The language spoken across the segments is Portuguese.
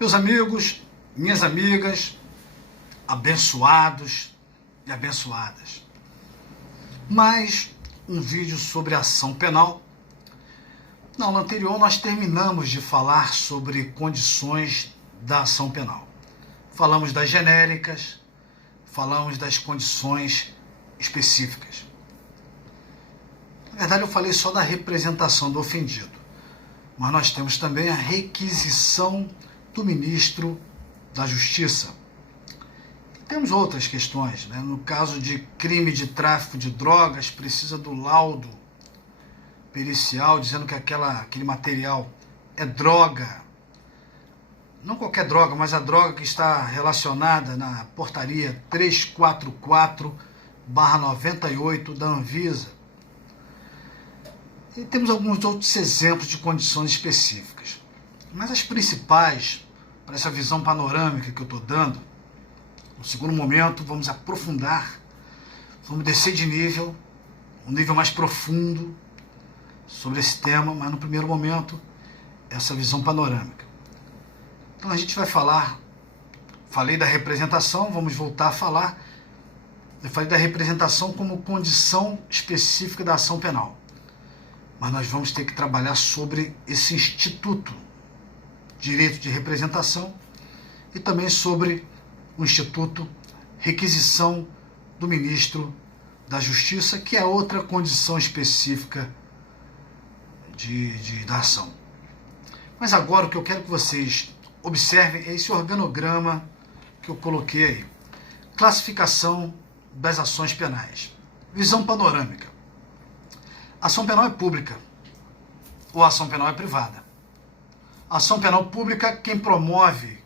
Meus amigos, minhas amigas, abençoados e abençoadas. Mais um vídeo sobre ação penal. Na aula anterior nós terminamos de falar sobre condições da ação penal. Falamos das genéricas, falamos das condições específicas. Na verdade eu falei só da representação do ofendido, mas nós temos também a requisição do ministro da Justiça. E temos outras questões, né? No caso de crime de tráfico de drogas, precisa do laudo pericial dizendo que aquele material é droga. Não qualquer droga, mas a droga que está relacionada na portaria 344/98 da Anvisa. E temos alguns outros exemplos de condições específicas. Mas as principais, para essa visão panorâmica que eu estou dando, no segundo momento vamos aprofundar, vamos descer de nível, um nível mais profundo sobre esse tema, mas no primeiro momento, essa visão panorâmica. Então a gente vai falei da representação, vamos voltar a falar, eu falei da representação como condição específica da ação penal. Mas nós vamos ter que trabalhar sobre esse instituto, direito de representação, e também sobre o instituto requisição do ministro da Justiça, que é outra condição específica da ação. Mas agora o que eu quero que vocês observem é esse organograma que eu coloquei aí. Classificação das ações penais. Visão panorâmica. Ação penal é pública ou ação penal é privada. Ação penal pública, quem promove,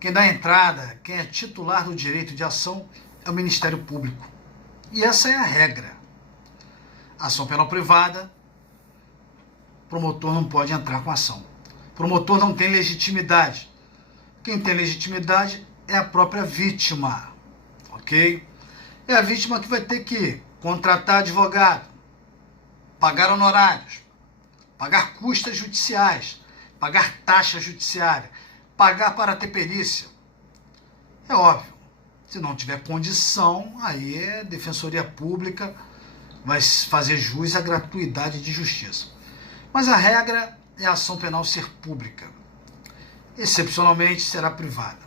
quem dá entrada, quem é titular do direito de ação é o Ministério Público. E essa é a regra. Ação penal privada, promotor não pode entrar com ação. Promotor não tem legitimidade. Quem tem legitimidade é a própria vítima, ok? É a vítima que vai ter que contratar advogado, pagar honorários, pagar custas judiciais, pagar taxa judiciária, pagar para ter perícia. É óbvio, se não tiver condição, aí é Defensoria Pública, vai fazer jus à gratuidade de justiça. Mas a regra é a ação penal ser pública. Excepcionalmente será privada.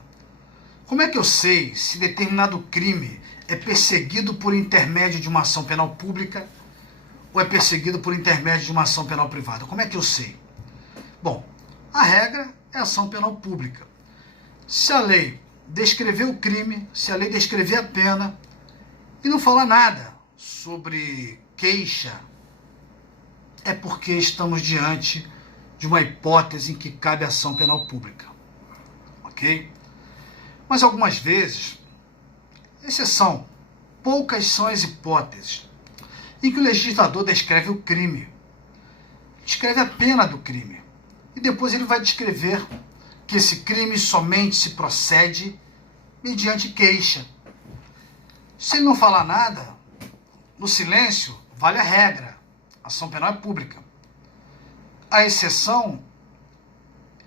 Como é que eu sei se determinado crime é perseguido por intermédio de uma ação penal pública ou é perseguido por intermédio de uma ação penal privada? Como é que eu sei? Bom, a regra é a ação penal pública. Se a lei descrever o crime, se a lei descrever a pena e não falar nada sobre queixa, é porque estamos diante de uma hipótese em que cabe ação penal pública. Ok? Mas algumas vezes, exceção, poucas são as hipóteses em que o legislador descreve o crime, descreve a pena do crime, e depois ele vai descrever que esse crime somente se procede mediante queixa. Se ele não falar nada, no silêncio vale a regra, a ação penal é pública. A exceção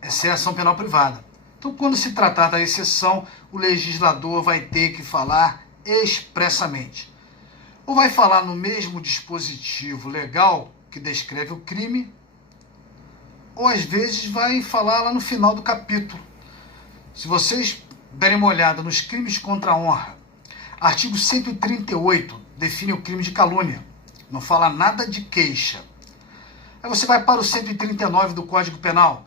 é ser ação penal privada. Então, quando se tratar da exceção, o legislador vai ter que falar expressamente. Ou vai falar no mesmo dispositivo legal que descreve o crime, ou às vezes vai falar lá no final do capítulo. Se vocês derem uma olhada nos crimes contra a honra, artigo 138 define o crime de calúnia, não fala nada de queixa. Aí você vai para o 139 do Código Penal,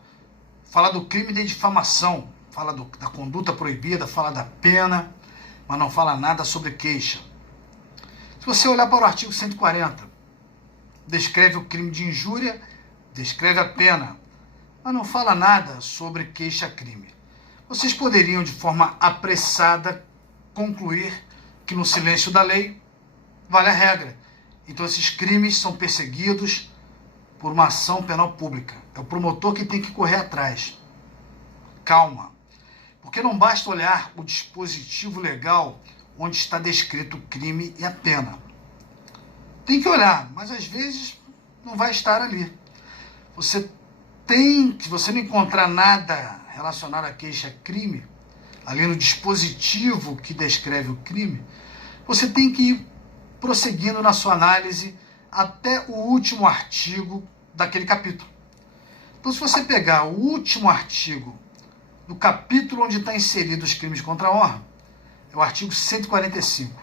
fala do crime de difamação, fala da conduta proibida, fala da pena, mas não fala nada sobre queixa. Se você olhar para o artigo 140, descreve o crime de injúria, descreve a pena, mas não fala nada sobre queixa-crime. Vocês poderiam, de forma apressada, concluir que no silêncio da lei vale a regra. Então esses crimes são perseguidos por uma ação penal pública. É o promotor que tem que correr atrás. Calma. Porque não basta olhar o dispositivo legal onde está descrito o crime e a pena. Tem que olhar, mas às vezes não vai estar ali. Se você não encontrar nada relacionada à queixa-crime, ali no dispositivo que descreve o crime, você tem que ir prosseguindo na sua análise até o último artigo daquele capítulo. Então, se você pegar o último artigo do capítulo onde está inserido os crimes contra a honra, é o artigo 145.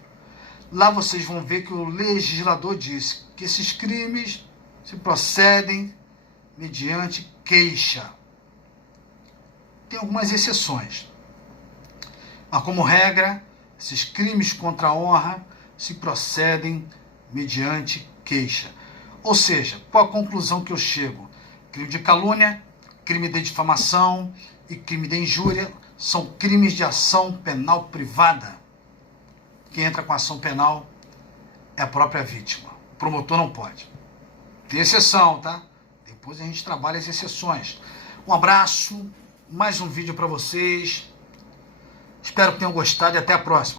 Lá vocês vão ver que o legislador diz que esses crimes se procedem mediante queixa. Tem algumas exceções, mas como regra, esses crimes contra a honra se procedem mediante queixa. Ou seja, qual a conclusão que eu chego? Crime de calúnia, crime de difamação e crime de injúria são crimes de ação penal privada. Quem entra com ação penal é a própria vítima. O promotor não pode. Tem exceção, tá? Depois a gente trabalha as exceções. Um abraço, mais um vídeo para vocês. Espero que tenham gostado e até a próxima.